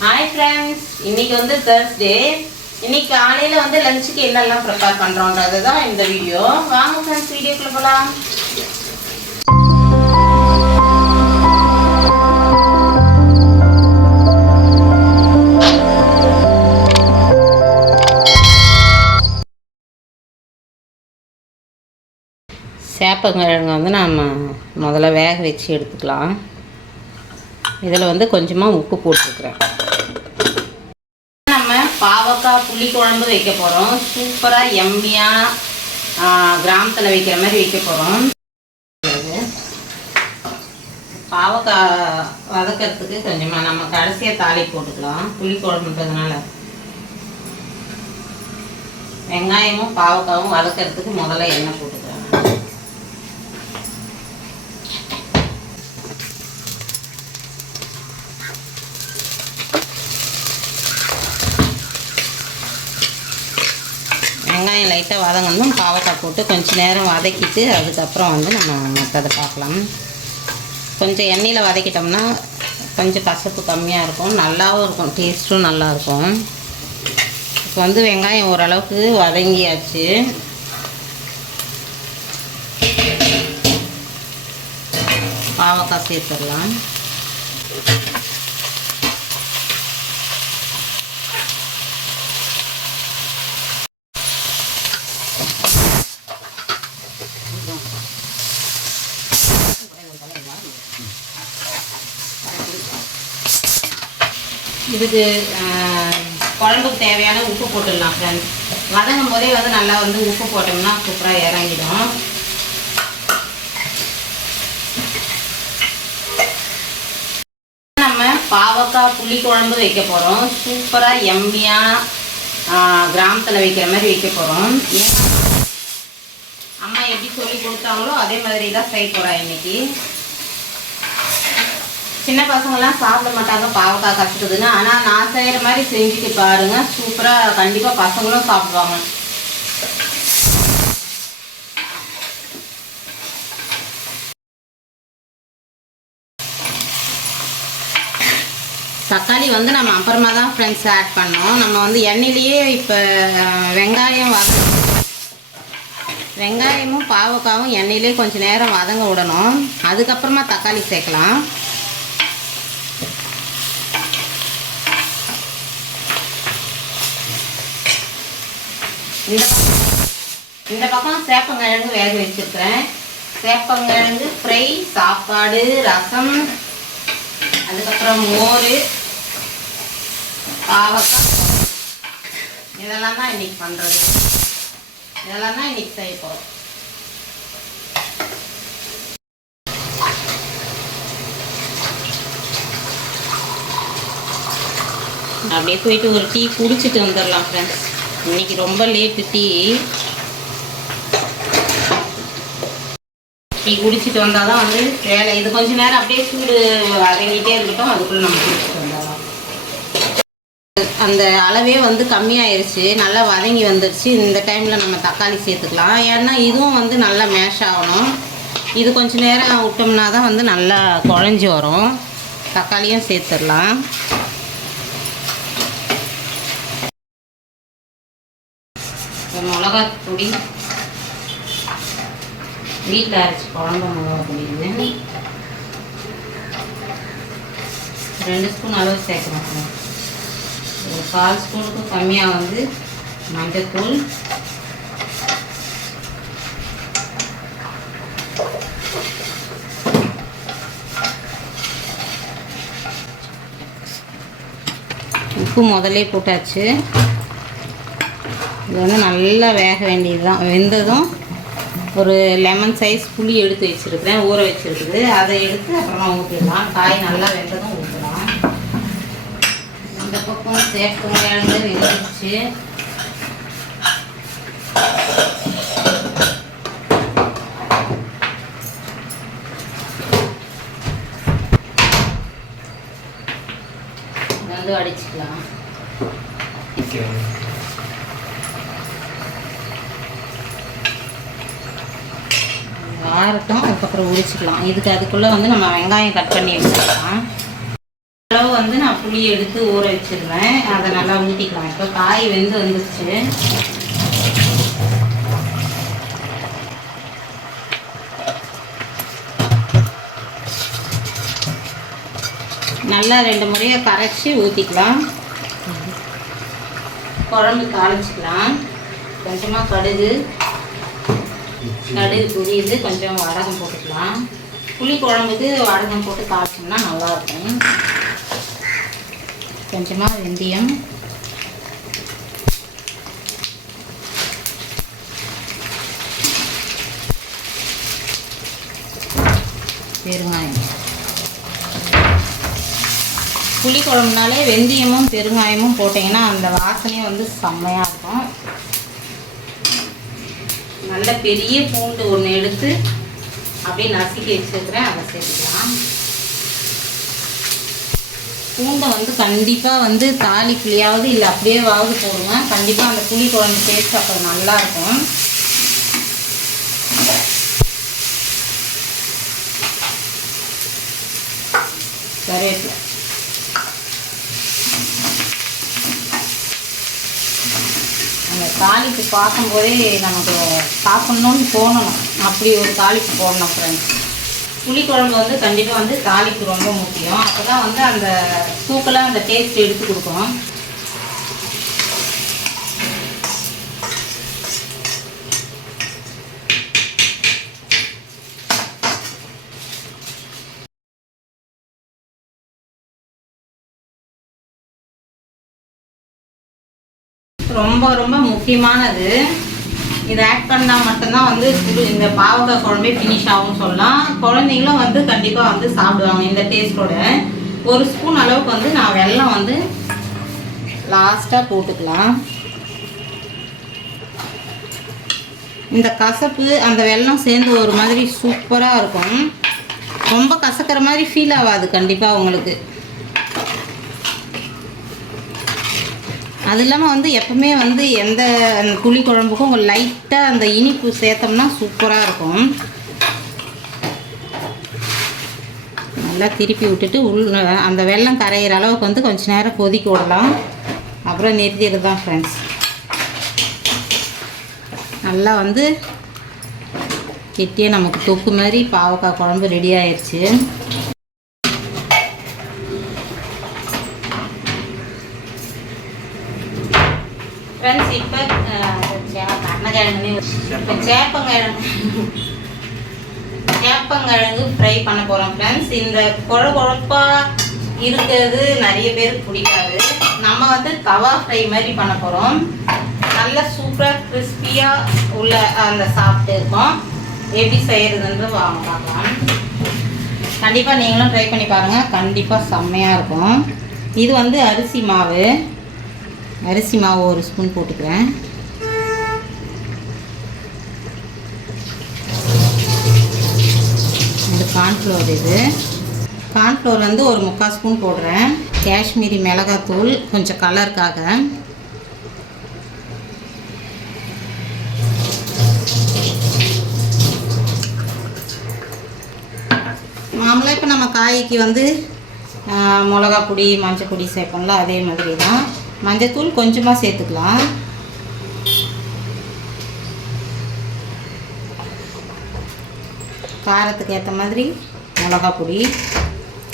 Hi friends இன்னைக்கு வந்து Thursday இன்னைக்கு காலையில் வந்து லஞ்சுக்கு என்னெல்லாம் ப்ரிப்பேர் பண்ணுறோன்றது தான் இந்த வீடியோ வாங்க ஃப்ரெண்ட்ஸ் வீடியோக்குள்ள போகலாம் சேப்பங்கிழங்கு வந்து நம்ம முதல்ல வேக வச்சு எடுத்துக்கலாம். இதில் வந்து கொஞ்சமாக உப்பு போட்டுருக்குறேன் பாவக்காய் புளி குழம்பு வைக்க போகிறோம் சூப்பராக எம்மியாக கிராமத்தில் வைக்கிற மாதிரி வைக்க போகிறோம் பாவக்காய் வதக்கிறதுக்கு கொஞ்சமாக நம்ம கடைசியாக தாளி போட்டுக்கலாம். புளி குழம்புன்றதுனால. வெங்காயமும் பாவக்காவும் வதக்கிறதுக்கு முதல்ல எண்ணெய் போட்டுக்கலாம். வெங்காயம் லைட்டாக வதங்கணும் பாவக்காய் போட்டு கொஞ்சம் நேரம் வதக்கிட்டு அதுக்கப்புறம் வந்து நம்ம மற்றதை பார்க்கலாம். கொஞ்சம் எண்ணெயில் வதக்கிட்டோம்னா கொஞ்சம் கசப்பு கம்மியாக இருக்கும். நல்லாவும் இருக்கும். டேஸ்ட்டும் நல்லாயிருக்கும் இப்போ வந்து வெங்காயம் ஓரளவுக்கு வதங்கியாச்சு. பாவக்காய் சேர்த்துடலாம். இதுக்கு ஆஹ், குழம்புக்கு தேவையான உப்பு போட்டுடலாம் ஃப்ரெண்ட்ஸ் வதங்கும் போதே வந்து நல்லா வந்து உப்பு போட்டோம்னா சூப்பராக இறங்கிடும். நம்ம பாவக்காய் புளி குழம்பு வைக்க போகிறோம் சூப்பராக எம்மியாக கிராமத்தில் வைக்கிற மாதிரி வைக்க போகிறோம் அம்மா எப்படி சொல்லி கொடுத்தாங்களோ அதே மாதிரி தான் செய்ய போகிறேன் இன்னைக்கு. சின்ன பசங்கள்லாம் சாப்பிட மாட்டாங்க பாவக்காய் கற்றுக்குதுன்னு ஆனால் நான் செய்கிற மாதிரி செஞ்சுட்டு பாருங்க. சூப்பராக கண்டிப்பாக பசங்களும் சாப்பிடுவாங்க. தக்காளி வந்து நம்ம அப்புறமா தான் ஃப்ரெண்ட்ஸ் ஆட் பண்ணோம். நம்ம வந்து எண்ணெயிலேயே இப்போ வெங்காயம் வத வெங்காயமும் பாவக்காவும் எண்ணெயிலே கொஞ்சம் நேரம் வதங்க விடணும். அதுக்கப்புறமா தக்காளி சேர்க்கலாம். இந்த பக்கம். இந்த பக்கம் சேப்பங்கிழங்கு வேக வச்சிருக்கிறேன். சேப்பங்கிழங்கு ஃப்ரை சாப்பாடு ரசம் அதுக்கப்புறம் மோர் பாவக்காய். இதெல்லாம் தான் இன்னைக்கு பண்ணுறது இதெல்லாம் தான் இன்னைக்கு செய்ய போகிறோம் அப்படியே போயிட்டு ஒரு டீ குடிச்சிட்டு வந்துடலாம் ஃப்ரெண்ட்ஸ் இன்னைக்கு ரொம்ப லேட்டு டீ டீ குடிச்சிட்டு வந்தால் தான் வந்து வேலை. இது கொஞ்ச நேரம் அப்படியே சூடு அடங்கிட்டே இருக்கட்டும் அதுக்குள்ளே நம்ம குடிச்சிட்டு வந்துடலாம். அந்த அளவே வந்து கம்மியாயிருச்சு. நல்லா வதங்கி வந்துருச்சு. இந்த டைமில் நம்ம தக்காளி சேர்த்துக்கலாம். ஏன்னா இதுவும் வந்து நல்லா மேஷ் ஆகணும். இது கொஞ்ச நேரம் விட்டோம்னா தான் வந்து நல்லா குழஞ்சி வரும். தக்காளியும் சேர்த்துடலாம். கொஞ்சம் மிளகாத்தூடி வீட்டில் அரைச்சி குழம்பு மிளகா பொடி ரெண்டு ஸ்பூன் அளவு சேர்க்கணும் ஒரு கால் ஸ்பூனுக்கும் கம்மியாக வந்து மஞ்சத்தூள். உப்பு முதல்ல போட்டாச்சு. இது வந்து நல்லா வேக வேண்டியது தான் வெந்ததும் ஒரு லெமன் சைஸ் புளி எடுத்து வச்சுருக்கிறேன் ஊற வச்சுருக்குது. அதை எடுத்து அப்புறமா ஊற்றிடலாம் காய் நல்லா வெந்ததும் ஊற்றலாம் இந்த பக்கம் சேர்த்து கிழங்கு வெந்துருச்சு வந்து அடிச்சுக்கலாம். ஆறட்டும் அதுக்கப்புறம் உரிச்சிக்கலாம். இதுக்கு அதுக்குள்ளே வந்து நம்ம வெங்காயம் கட் பண்ணி வச்சுக்கலாம் அளவு வந்து நான் புளி எடுத்து ஊற வச்சிருவேன். அதை நல்லா ஊற்றிக்கலாம் இப்போ காய் வெந்து வந்துருச்சு. நல்லா ரெண்டு முறையை கரைச்சி ஊற்றிக்கலாம் குழம்பு தாளிச்சிக்கலாம். கொஞ்சமாக கடுகு கடுகு புரியுது கொஞ்சம் வடகம் போட்டுக்கலாம். புளி குழம்புக்கு வடகம் போட்டு காய்ச்சோம்னா நல்லாயிருக்கும் கொஞ்சமாக வெந்தயம். பெருங்காயம். புளி குழம்புனாலே வெந்தயமும் பெருங்காயமும் போட்டிங்கன்னா அந்த வாசனையும் வந்து செம்மையாக இருக்கும். நல்ல பெரிய பூண்டு ஒன்று எடுத்து அப்படியே நசுக்கி வச்சுருக்கிறேன். அதை சேர்த்துக்கலாம். பூண்டை வந்து கண்டிப்பாக வந்து தாலி புளியாவது இல்லை அப்படியே வாவது போடுவேன் கண்டிப்பாக அந்த புளி குழம்பு டேஸ்ட் அப்போ நல்லாயிருக்கும். கருவேப்பிலை அந்த தாளிப்பு பார்க்கும்போதே நமக்கு சாப்பிட்ணுன்னு தோணணும். அப்படி ஒரு தாளிப்பு போடணும் ஃப்ரெண்ட்ஸ் புளிக்குழம்பு வந்து கண்டிப்பாக வந்து தாளிப்பு ரொம்ப முக்கியம். அப்போ தான் வந்து அந்த தூக்கெல்லாம் அந்த டேஸ்ட் எடுத்து கொடுக்கும் ரொம்ப ரொம்ப முக்கியமானது. இதை ஆட் பண்ணால் மட்டும்தான் வந்து இந்த பாவக்காய் குழம்பே ஃபினிஷ் ஆகும்னு சொல்லலாம். குழந்தைங்களும் வந்து கண்டிப்பாக வந்து சாப்பிடுவாங்க இந்த டேஸ்ட்டோட ஒரு ஸ்பூன் அளவுக்கு வந்து நான் வெல்லம் வந்து லாஸ்ட்டாக போட்டுக்கலாம். இந்த கசப்பு அந்த வெல்லம் சேர்ந்து ஒரு மாதிரி சூப்பராக இருக்கும். ரொம்ப கசக்கிற மாதிரி ஃபீல் ஆகாது கண்டிப்பாக உங்களுக்கு. அது இல்லாமல் வந்து எப்பவுமே வந்து எந்த அந்த புளி குழம்புக்கும் லைட்டாக அந்த இனிப்பு சேர்த்தோம்னா சூப்பராக இருக்கும். நல்லா திருப்பி விட்டுட்டு உள் அந்த வெள்ளம் கரையிற அளவுக்கு வந்து கொஞ்ச நேரம் கொதிக்க விடலாம். அப்புறம் நிறுத்தியது தான் ஃப்ரெண்ட்ஸ் நல்லா வந்து கெட்டியாக நமக்கு தொக்கு மாதிரி பாவக்காய் குழம்பு ரெடி ஆயிடுச்சு ஃப்ரெண்ட்ஸ் இப்போ கண்ணக்கிழங்கு இப்போ சேப்பங்கிழங்கு சேப்பங்கிழங்கு ஃப்ரை பண்ண போகிறோம் ஃப்ரெண்ட்ஸ் இந்த குழ குழப்பாக இருக்கிறது நிறைய பேருக்கு பிடிக்காது. நம்ம வந்து தவா ஃப்ரை மாதிரி பண்ண போகிறோம் நல்ல சூப்பராக கிறிஸ்பியாக உள்ள அந்த சாப்பிட்டு இருக்கோம். எப்படி செய்கிறதுன்னு வாங்க பார்க்கலாம். கண்டிப்பாக நீங்களும் ட்ரை பண்ணி பாருங்கள் கண்டிப்பாக செம்மையாக இருக்கும். இது வந்து அரிசி மாவு. அரிசி மாவு ஒரு ஸ்பூன் போட்டுக்கிறேன். இது. இது கார்ன்ஃப்ளோர் வந்து ஒரு முக்கால் ஸ்பூன் போடுறேன். காஷ்மீரி மிளகாத்தூள் கொஞ்சம் கலருக்காக மாமூலாக இப்போ நம்ம காய்க்கு வந்து மிளகாப்பொடி மிளகா பொடி மஞ்சள் பொடி சேர்ப்போம்ல அதே மாதிரி தான் மஞ்சத்தூள் கொஞ்சமாக சேர்த்துக்கலாம். காரத்துக்கு ஏற்ற மாதிரி மிளகா பொடி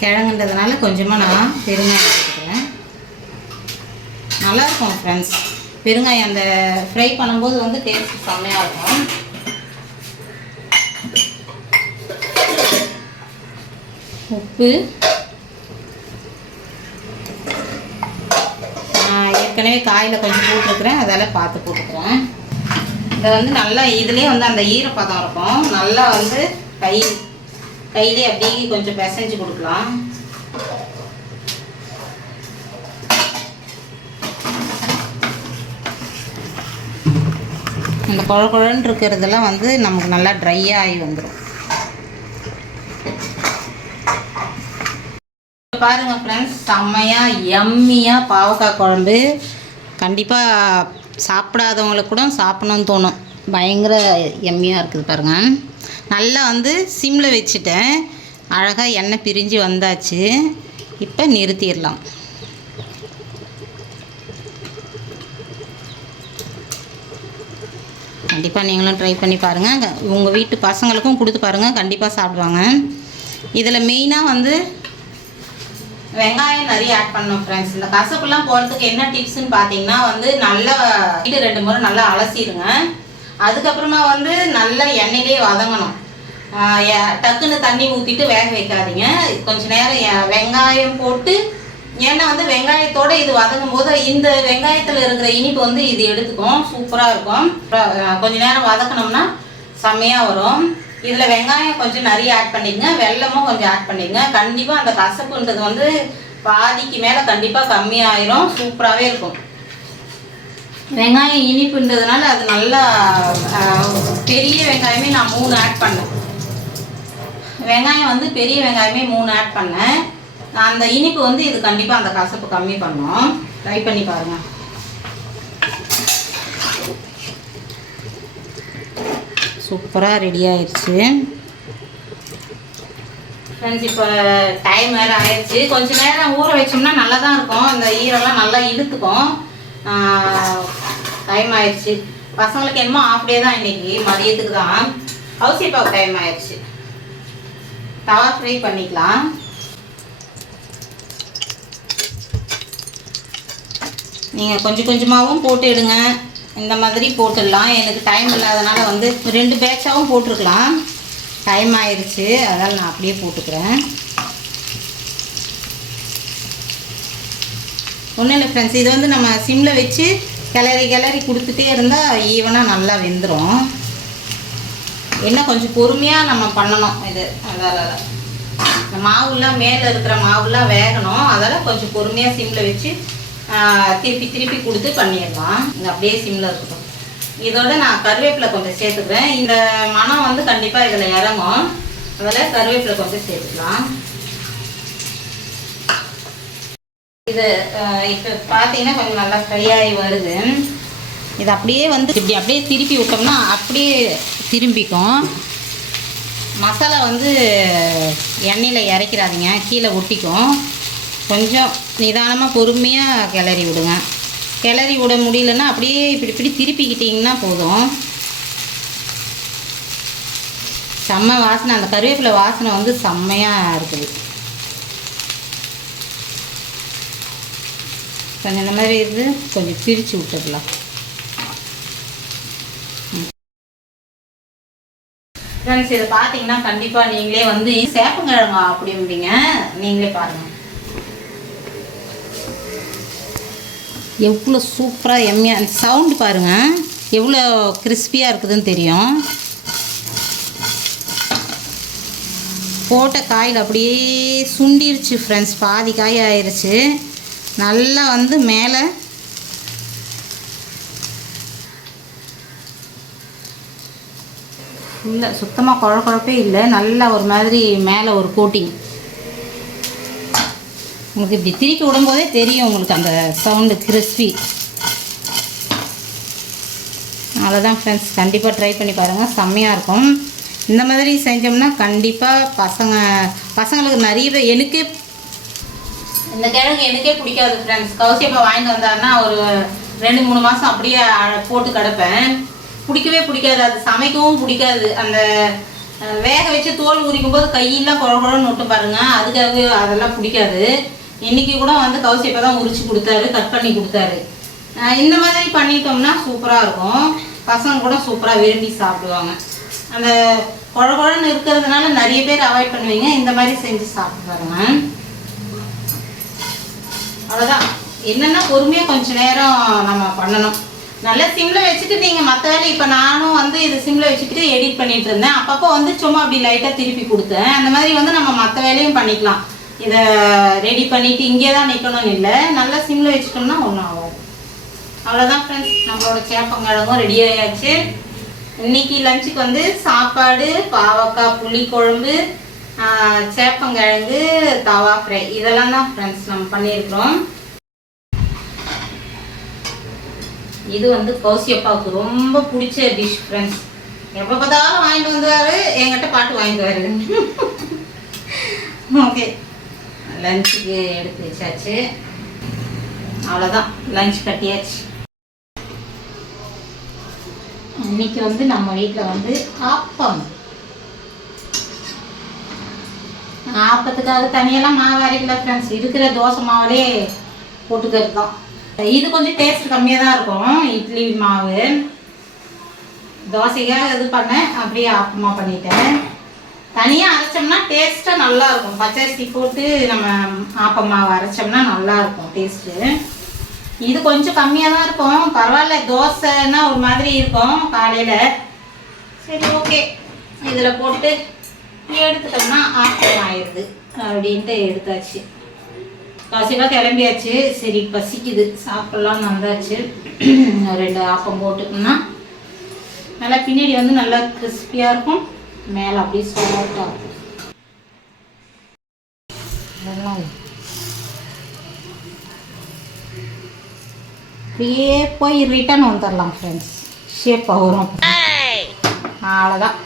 கிழங்குன்றதுனால கொஞ்சமாக நான் பெருங்காயம் எடுத்துக்கிறேன் நல்லாயிருக்கும் ஃப்ரெண்ட்ஸ் பெருங்காயம் அந்த ஃப்ரை பண்ணும்போது வந்து டேஸ்ட் செம்மையாக இருக்கும். உப்பு. நான் ஏற்கனவே காயில் கொஞ்சம் போட்டுருக்குறேன். அதால் பார்த்து போட்டுக்கிறேன். இதை வந்து நல்லா இதுலேயே வந்து அந்த ஈரப்பதம் இருக்கும். நல்லா வந்து கை கையிலே அப்படியே கொஞ்சம் பிசைஞ்சு கொடுக்கலாம். இந்த குழ குழன்னு இருக்கிறதெல்லாம் வந்து நமக்கு நல்லா ட்ரையாக ஆகி வந்துடும் பாருங்கள் ஃப்ரெண்ட்ஸ் செம்மையாக எம்மியாக பாவக்காய் குழம்பு. கண்டிப்பாக சாப்பிடாதவங்களுக்கு கூட சாப்பிடணும்னு தோணும். பயங்கர எம்மியாக இருக்குது பாருங்கள் நல்லா வந்து சிம்மில் வச்சுட்டேன். அழகாக எண்ணெய் பிரிஞ்சு வந்தாச்சு. இப்போ நிறுத்திடலாம். கண்டிப்பாக நீங்களும் ட்ரை பண்ணி பாருங்கள் உங்கள் வீட்டு பசங்களுக்கும் கொடுத்து பாருங்கள் கண்டிப்பாக சாப்பிடுவாங்க. இதில் மெயினாக வந்து வெங்காயம் நிறைய ஆட் பண்ணணும் ஃப்ரெண்ட்ஸ் இந்த கசப்புலாம் போகிறதுக்கு என்ன டிப்ஸ்னு பார்த்தீங்கன்னா வந்து நல்லா வீடு ரெண்டு முறை நல்லா அலசிடுங்க. அதுக்கப்புறமா வந்து நல்லா எண்ணெயிலே வதங்கணும். டக்குன்னு தண்ணி ஊற்றிட்டு வேக வைக்காதீங்க. கொஞ்ச நேரம் வெங்காயம் போட்டு ஏன்னா வந்து வெங்காயத்தோட இது வதங்கும் போது இந்த வெங்காயத்தில் இருக்கிற இனிப்பு வந்து இது எடுத்துக்கும். சூப்பராக இருக்கும். கொஞ்ச நேரம் வதக்கணும்னா செம்மையாக வரும். இதில் வெங்காயம் கொஞ்சம் நிறைய ஆட் பண்ணிக்கங்க வெல்லமும் கொஞ்சம் ஆட் பண்ணிக்கங்க கண்டிப்பாக அந்த கசப்புன்றது வந்து பாதிக்கு மேலே கண்டிப்பாக கம்மியாயிரும். சூப்பராகவே இருக்கும். வெங்காயம் இனிப்புன்றதுனால அது நல்லா பெரிய வெங்காயமே நான் மூணு ஆட் பண்ணேன். வெங்காயம் வந்து பெரிய வெங்காயமே மூணு ஆட் பண்ணேன். அந்த இனிப்பு வந்து இது கண்டிப்பாக அந்த கசப்பு கம்மி பண்ணும். ட்ரை பண்ணி பாருங்கள் சூப்பராக ரெடி ஆயிடுச்சு ஃப்ரெண்ட்ஸ் இப்போ டைம் வேறு ஆயிடுச்சு கொஞ்சம் நேரம் ஊற வச்சோம்னா நல்லா தான் இருக்கும். அந்த ஈரெல்லாம் நல்லா இழுத்துக்கும். டைம் ஆயிடுச்சு. பசங்களுக்கு என்னமோ ஆஃப் டே தான் இன்னைக்கு மதியத்துக்கு தான். ஹவுசிப்பாவுக்கு டைம் ஆயிடுச்சு. தவா ஃப்ரை பண்ணிக்கலாம். நீங்கள் கொஞ்சம் கொஞ்சமாகவும் போட்டு எடுங்க. இந்த மாதிரி போட்டுடலாம். எனக்கு டைம் இல்லாதனால வந்து ரெண்டு பேட்சாகவும் போட்டிருக்கலாம். டைம் ஆயிடுச்சு. அதனால் நான் அப்படியே போட்டுக்கிறேன். ஒன்றும் இல்லை ஃப்ரெண்ட்ஸ் இது வந்து நம்ம சிம்மில் வச்சு கிளறி கிளறி கொடுத்துட்டே இருந்தால் ஈவனாக நல்லா வெந்துடும் என்ன கொஞ்சம் பொறுமையாக நம்ம பண்ணணும் இது. அதால் இந்த மாவுலாம் மேலே இருக்கிற மாவுலாம் வேகணும். அதெல்லாம் கொஞ்சம் பொறுமையாக சிம்மில் வச்சு திருப்பி திருப்பி கொடுத்து பண்ணிடலாம். இது அப்படியே சிம்மில் இருக்கட்டும். இதோட நான் கருவேப்பிலை கொஞ்சம் சேர்த்துக்கிறேன். இந்த மனம் வந்து கண்டிப்பாக இதில் இறங்கும். அதில் கருவேப்பிலை கொஞ்சம் சேர்த்துக்கலாம். இது இப்போ பார்த்தீங்கன்னா கொஞ்சம் நல்லா ஃப்ரை ஆகி வருது. இது அப்படியே வந்து இப்படி அப்படியே திருப்பி விட்டோம்னா அப்படியே திரும்பிக்கும். மசாலா வந்து எண்ணெயில் இறக்கிறாதீங்க கீழே ஒட்டிக்கும். கொஞ்சம் நிதானமாக பொறுமையாக கிளறி விடுங்க. கிளறி விட முடியலன்னா அப்படியே இப்படி இப்படி திருப்பிக்கிட்டிங்கன்னா போதும். செம்ம வாசனை. அந்த கருவேப்பிலை வாசனை வந்து செம்மையாக இருக்குது. கொஞ்சம் இந்த மாதிரி இருந்து கொஞ்சம் பிரித்து விட்டுக்கலாம். ஃப்ரெண்ட்ஸ் இதை பார்த்தீங்கன்னா கண்டிப்பாக நீங்களே வந்து சேப்பங்கிழங்கா அப்படிம்பீங்க நீங்களே பாருங்கள் எவ்வளோ சூப்பராக எம்மியாக சவுண்டு பாருங்கள் எவ்வளோ கிறிஸ்பியாக இருக்குதுன்னு தெரியும். போட்ட காயில் அப்படியே சுண்டிருச்சு ஃப்ரெண்ட்ஸ் பாதி காய் ஆயிருச்சு. நல்லா வந்து மேலே. இல்லை சுத்தமாக குழ குழப்பே இல்லை. நல்லா ஒரு மாதிரி மேலே ஒரு கோட்டிங் உங்களுக்கு இப்படி திருப்பி விடும்போதே தெரியும் உங்களுக்கு அந்த சவுண்டு கிறிஸ்பி அவ்வளோதான் ஃப்ரெண்ட்ஸ் கண்டிப்பாக ட்ரை பண்ணி பாருங்கள் செம்மையாக இருக்கும். இந்த மாதிரி செஞ்சோம்னா கண்டிப்பாக பசங்க பசங்களுக்கு நிறைய பேர் எனக்கே இந்த கிழங்கு எனக்கே பிடிக்காது ஃப்ரெண்ட்ஸ் கௌசியப்பா வாங்கிட்டு வந்தாருன்னா ஒரு ரெண்டு மூணு மாதம் அப்படியே போட்டு கிடப்பேன். பிடிக்கவே பிடிக்காது. அது சமைக்கவும் பிடிக்காது. அந்த வேக வச்சு தோல் உரிக்கும் போது கையெல்லாம் குழ குழன்னு விட்டு பாருங்க. அதுக்காக அதெல்லாம் பிடிக்காது. இன்றைக்கி கூட வந்து கௌசியப்பா தான் உரிச்சு கொடுத்தாரு கட் பண்ணி கொடுத்தாரு. இந்த மாதிரி பண்ணிட்டோம்னா சூப்பராக இருக்கும். பசங்க கூட சூப்பராக விரும்பி சாப்பிடுவாங்க. அந்த குழ குழன்னு இருக்கிறதுனால நிறைய பேர் அவாய்ட் பண்ணுவீங்க. இந்த மாதிரி செஞ்சு சாப்பிட்டு பாருங்கள் அவ்வளோதான் என்னென்னா பொறுமையாக கொஞ்சம் நேரம் நம்ம பண்ணணும். நல்லா சிம்மில் வச்சுட்டு நீங்கள் மற்ற வேலை இப்போ நானும் வந்து இது சிம்மில் வச்சுட்டு எடிட் பண்ணிட்டு இருந்தேன். அப்பப்போ வந்து சும்மா அப்படி லைட்டாக திருப்பி கொடுத்தேன். அந்த மாதிரி வந்து நம்ம மற்ற வேலையும் பண்ணிக்கலாம். இதை ரெடி பண்ணிட்டு இங்கே தான் நிற்கணும்னு இல்லை. நல்லா சிம்மில் வச்சுட்டோம்னா ஒன்றும் ஆகும் அவ்வளோதான் ஃப்ரெண்ட்ஸ் நம்மளோட சேப்பங்கிழங்கும் ரெடி ஆயாச்சு. இன்னைக்கு லஞ்சுக்கு வந்து சாப்பாடு பாவக்காய் புளிக்குழம்பு சேப்பங்கிழங்கு தவா ஃப்ரை. இதெல்லாம் தான் ஃப்ரெண்ட்ஸ் நம்ம பண்ணியிருக்கிறோம். இது வந்து கௌசியப்பாவுக்கு ரொம்ப பிடிச்ச டிஷ் ஃப்ரெண்ட்ஸ் எப்போ பார்த்தாலும் வாங்கிட்டு வந்துவார் என்கிட்ட பாட்டு வாங்கிட்டு வாரு ஓகே. லஞ்சுக்கு எடுத்து வச்சாச்சு. அவ்வளோதான் லஞ்ச் கட்டியாச்சு. இன்னைக்கு வந்து நம்ம வீட்டில் வந்து ஆப்பம் ஆப்பத்துக்காக தனியெல்லாம் மாவு அரைக்கல ஃப்ரெண்ட்ஸ் இருக்கிற தோசை மாவுலே போட்டுக்கிறது தான் இது கொஞ்சம் டேஸ்ட் கம்மியாக தான் இருக்கும் இட்லி மாவு. தோசைக்காக இது பண்ணேன் அப்படியே ஆப்பமாக பண்ணிட்டேன். தனியாக அரைச்சோம்னா டேஸ்ட்டாக நல்லாயிருக்கும் பச்சரிசி போட்டு நம்ம ஆப்பமாவை மாவு அரைச்சோம்னா நல்லாயிருக்கும் டேஸ்ட்டு இது கொஞ்சம் கம்மியாக தான் இருக்கும். பரவாயில்ல தோசைன்னா ஒரு மாதிரி இருக்கும் காலையில். சரி ஓகே இதில் போட்டு எடுத்துட்டோம்னா ஆஃப் ஆயிடுது. அப்படின்ட்டு எடுத்தாச்சு. காசிலாம் கிளம்பியாச்சு. சரி பசிக்குது. சாப்பிட்லாம்னு வந்தாச்சு. ரெண்டு ஆப்பம் போட்டுக்கோன்னா நல்லா பின்னாடி வந்து நல்லா கிறிஸ்பியாக இருக்கும். மேலே அப்படியே சாஃப்டாக இருக்கும். அப்படியே போய் ரிட்டர்ன் வந்துடலாம் ஃப்ரெண்ட்ஸ் ஷேப் வரும். அவ்வளோதான்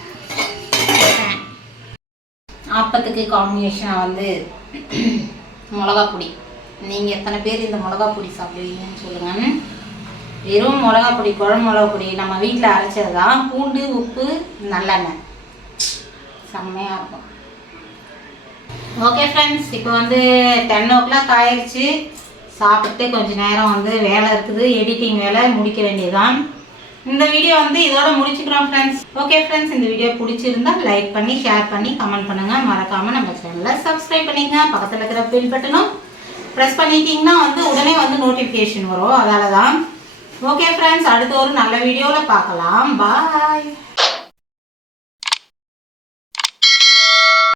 ஆப்பத்துக்கு காம்பினேஷனாக வந்து மிளகா பொடி நீங்கள் எத்தனை பேர் இந்த மிளகா பொடி சாப்பிடுவீங்கன்னு சொல்லுங்கள் வெறும் மிளகா பொடி குழம்பு மிளகா பொடி நம்ம வீட்டில் அரைச்சது தான் பூண்டு உப்பு நல்லெண்ணெய். செம்மையாக இருக்கும். ஓகே ஃப்ரெண்ட்ஸ் இப்போ வந்து டென் ஓ கிளாக் ஆயிடுச்சு சாப்பிட்டு கொஞ்சம் நேரம் வந்து வேலை இருக்குது. எடிட்டிங் வேலை முடிக்க வேண்டியதுதான். இந்த வீடியோ வந்து இதோட முடிச்சுக்கிறோம் ஃப்ரெண்ட்ஸ் ஓகே ஃப்ரெண்ட்ஸ் இந்த வீடியோ பிடிச்சிருந்தா லைக் பண்ணி ஷேர் பண்ணி கமெண்ட் பண்ணுங்க. மறக்காம நம்ம சேனலை சப்ஸ்கிரைப் பண்ணிங்க. பக்கத்தில் இருக்கிற பில் பட்டனும் ப்ரெஸ் பண்ணிட்டீங்கன்னா வந்து உடனே வந்து நோட்டிஃபிகேஷன் வரும். அதால தான் ஓகே ஃப்ரெண்ட்ஸ் அடுத்த ஒரு நல்ல வீடியோவில் பார்க்கலாம். பாய்